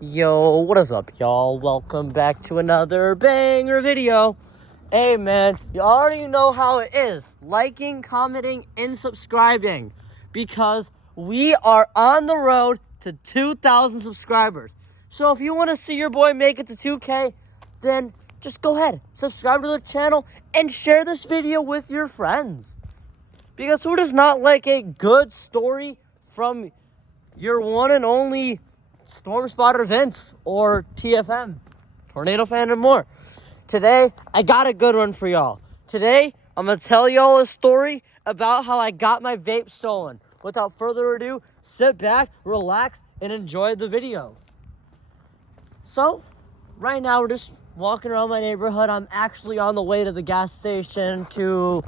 Yo, what is up, y'all? Welcome back to another banger video. Hey, man, you already know how it is. Liking, commenting, and subscribing. Because we are on the road to 2,000 subscribers. So if you want to see your boy make it to 2K, then just go ahead, subscribe to the channel, and share this video with your friends. Because who does not like a good story from your one and only Storm Spotter Vince or TFM, Tornado Fan and more. Today, I got a good one for y'all. Today, I'm going to tell y'all a story about how I got my vape stolen. Without further ado, sit back, relax, and enjoy the video. So, right now we're just walking around my neighborhood. I'm actually on the way to the gas station to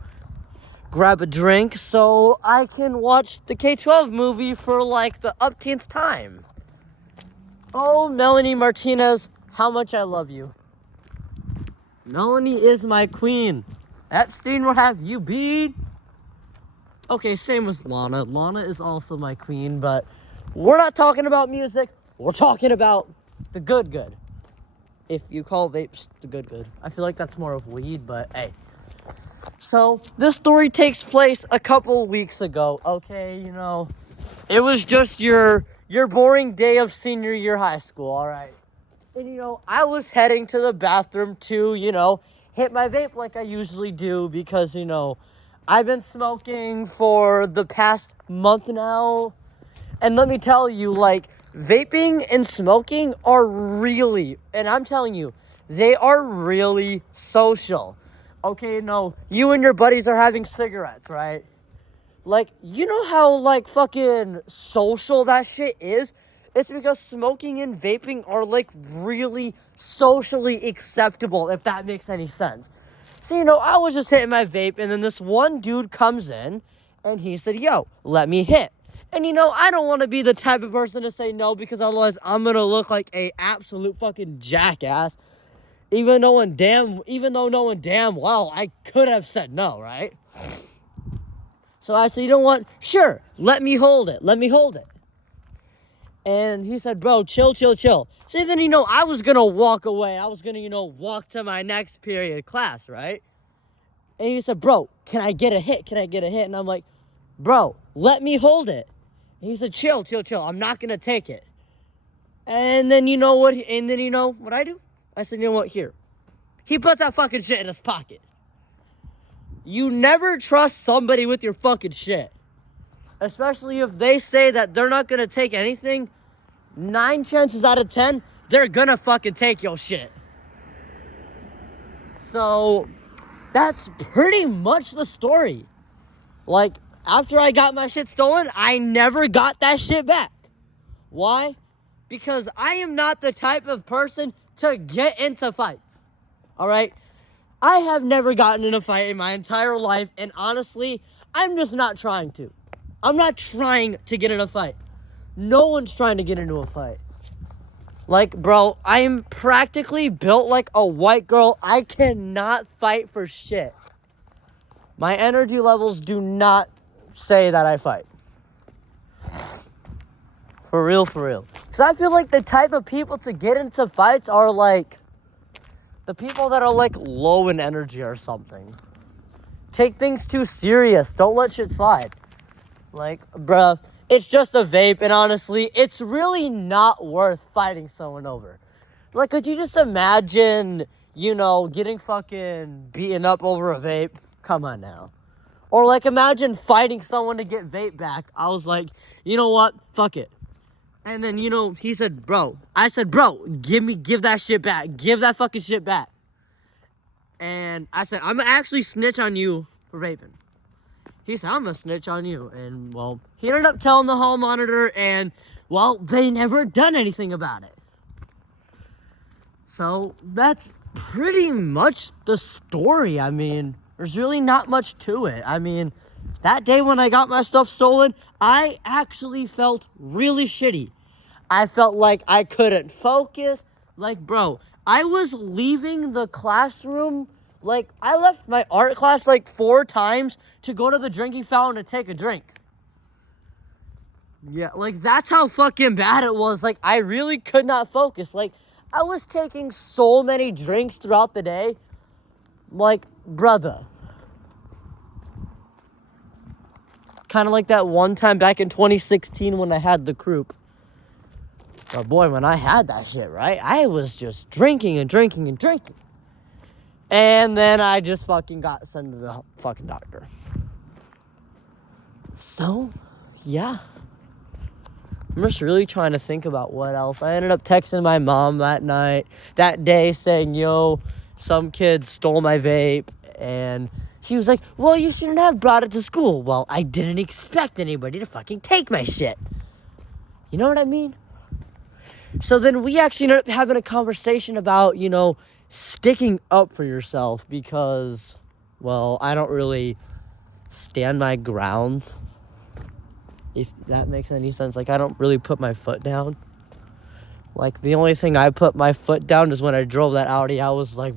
grab a drink so I can watch the K-12 movie for like the upteenth time. Oh, Melanie Martinez, how much I love you. Melanie is my queen. Epstein, what have you been? Okay, same with Lana. Lana is also my queen, but we're not talking about music. We're talking about the good. If you call vapes the good. I feel like that's more of weed, but hey. So, this story takes place a couple weeks ago, okay? You know, it was just your boring day of senior year high school, all right? And, you know, I was heading to the bathroom to, hit my vape like I usually do because, I've been smoking for the past month now. And let me tell you, like, vaping and smoking are really, and I'm telling you, they are really social. Okay, no, you and your buddies are having cigarettes, right? Like, you know how, like, fucking social that shit is? It's because smoking and vaping are, like, really socially acceptable, if that makes any sense. So, I was just hitting my vape, and then this one dude comes in, and he said, yo, let me hit. And, I don't want to be the type of person to say no, because otherwise I'm going to look like a absolute fucking jackass. Even though knowing damn well I could have said no, right? So I said, you know what? Sure, let me hold it. And he said, bro, chill. So then, I was going to walk away. I was going to, walk to my next period class, right? And he said, bro, can I get a hit? And I'm like, bro, let me hold it. And he said, chill. I'm not going to take it. And then, what I do? I said, you know what? Here. He puts that fucking shit in his pocket. You never trust somebody with your fucking shit. Especially if they say that they're not gonna take anything. 9 chances out of 10, they're gonna fucking take your shit. So, that's pretty much the story. Like, after I got my shit stolen, I never got that shit back. Why? Because I am not the type of person to get into fights. Alright? I have never gotten in a fight in my entire life, and honestly, I'm just not trying to. I'm not trying to get in a fight. No one's trying to get into a fight. Like, bro, I'm practically built like a white girl. I cannot fight for shit. My energy levels do not say that I fight. For real. Because I feel like the type of people to get into fights are like the people that are like low in energy or something. Take things too serious. Don't let shit slide. Like, bruh, it's just a vape, and honestly, it's really not worth fighting someone over. Like, could you just imagine, getting fucking beaten up over a vape? Come on now. Or, like, imagine fighting someone to get vape back. I was like, you know what? Fuck it. And then, he said, bro. I said, bro, give that shit back. Give that fucking shit back. And I said, I'm gonna actually snitch on you for vaping. He said, I'm gonna snitch on you. And, well, he ended up telling the hall monitor, and, well, they never done anything about it. So, that's pretty much the story. I mean, there's really not much to it. I mean, that day when I got my stuff stolen, I actually felt really shitty. I felt like I couldn't focus. Like, bro, I was leaving the classroom. Like, I left my art class like 4 times to go to the drinking fountain to take a drink. Yeah, like, that's how fucking bad it was. Like, I really could not focus. Like, I was taking so many drinks throughout the day. Like, brother. Kind of like that one time back in 2016 when I had the croup. But boy, when I had that shit, right? I was just drinking and drinking and drinking. And then I just fucking got sent to the fucking doctor. So, yeah. I'm just really trying to think about what else. I ended up texting my mom that day saying, yo, some kid stole my vape. And she was like, well, you shouldn't have brought it to school. Well, I didn't expect anybody to fucking take my shit. You know what I mean? So then we actually ended up having a conversation about, sticking up for yourself because, well, I don't really stand my grounds. If that makes any sense. Like, I don't really put my foot down. Like, the only thing I put my foot down is when I drove that Audi. I was like,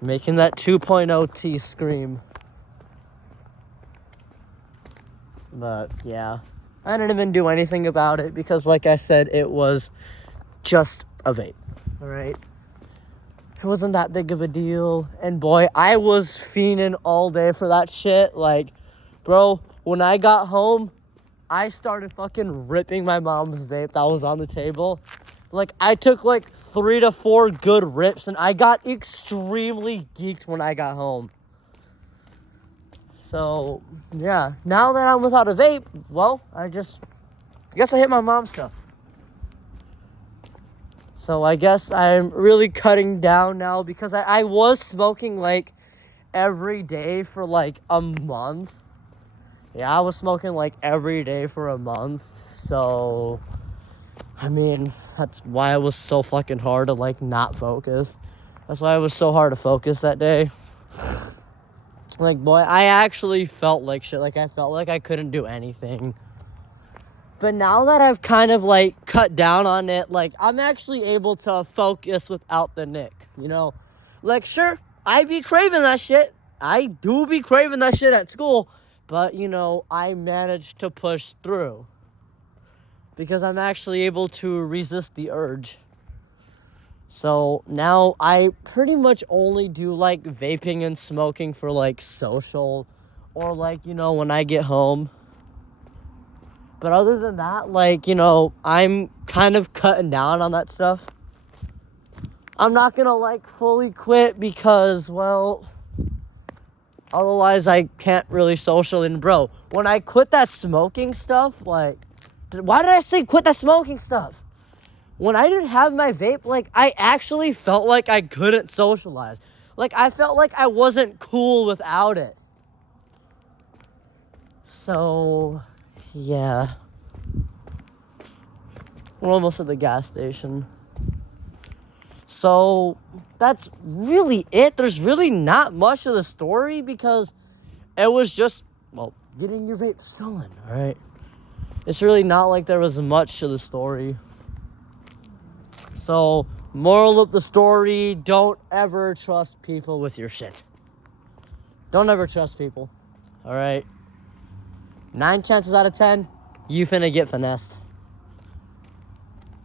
making that 2.0 T scream. But, yeah. I didn't even do anything about it because, like I said, it was just a vape. Alright? It wasn't that big of a deal. And boy, I was fiending all day for that shit. Like, bro, when I got home, I started fucking ripping my mom's vape that was on the table. Like, I took like 3 to 4 good rips, and I got extremely geeked when I got home. So, yeah, now that I'm without a vape, well, I guess I hit my mom's stuff. So I guess I'm really cutting down now because I was smoking like every day for like a month. Yeah, I was smoking like every day for a month. So, I mean, that's why it was so fucking hard to like not focus. That's why it was so hard to focus that day. Like, boy, I actually felt like shit. Like, I felt like I couldn't do anything. But now that I've kind of, like, cut down on it, like, I'm actually able to focus without the nick, Like, sure, I be craving that shit. I do be craving that shit at school. But, I managed to push through. Because I'm actually able to resist the urge. So now I pretty much only do like vaping and smoking for like social or like, when I get home. But other than that, like, I'm kind of cutting down on that stuff. I'm not gonna like fully quit because, well, otherwise I can't really social. And bro, when I quit that smoking stuff, like, why did I say quit that smoking stuff? When I didn't have my vape, like, I actually felt like I couldn't socialize. Like, I felt like I wasn't cool without it. So, yeah. We're almost at the gas station. So, that's really it. There's really not much of the story because it was just, well, getting your vape stolen, alright? It's really not like there was much to the story. So, moral of the story, don't ever trust people with your shit. Don't ever trust people. Alright? 9 chances out of 10, you finna get finessed.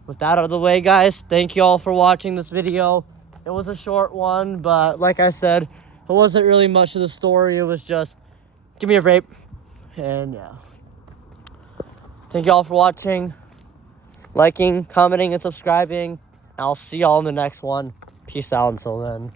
With that out of the way, guys, thank you all for watching this video. It was a short one, but like I said, it wasn't really much of the story. It was just, give me a vape. And yeah. Thank you all for watching, liking, commenting, and subscribing. I'll see y'all in the next one. Peace out until then.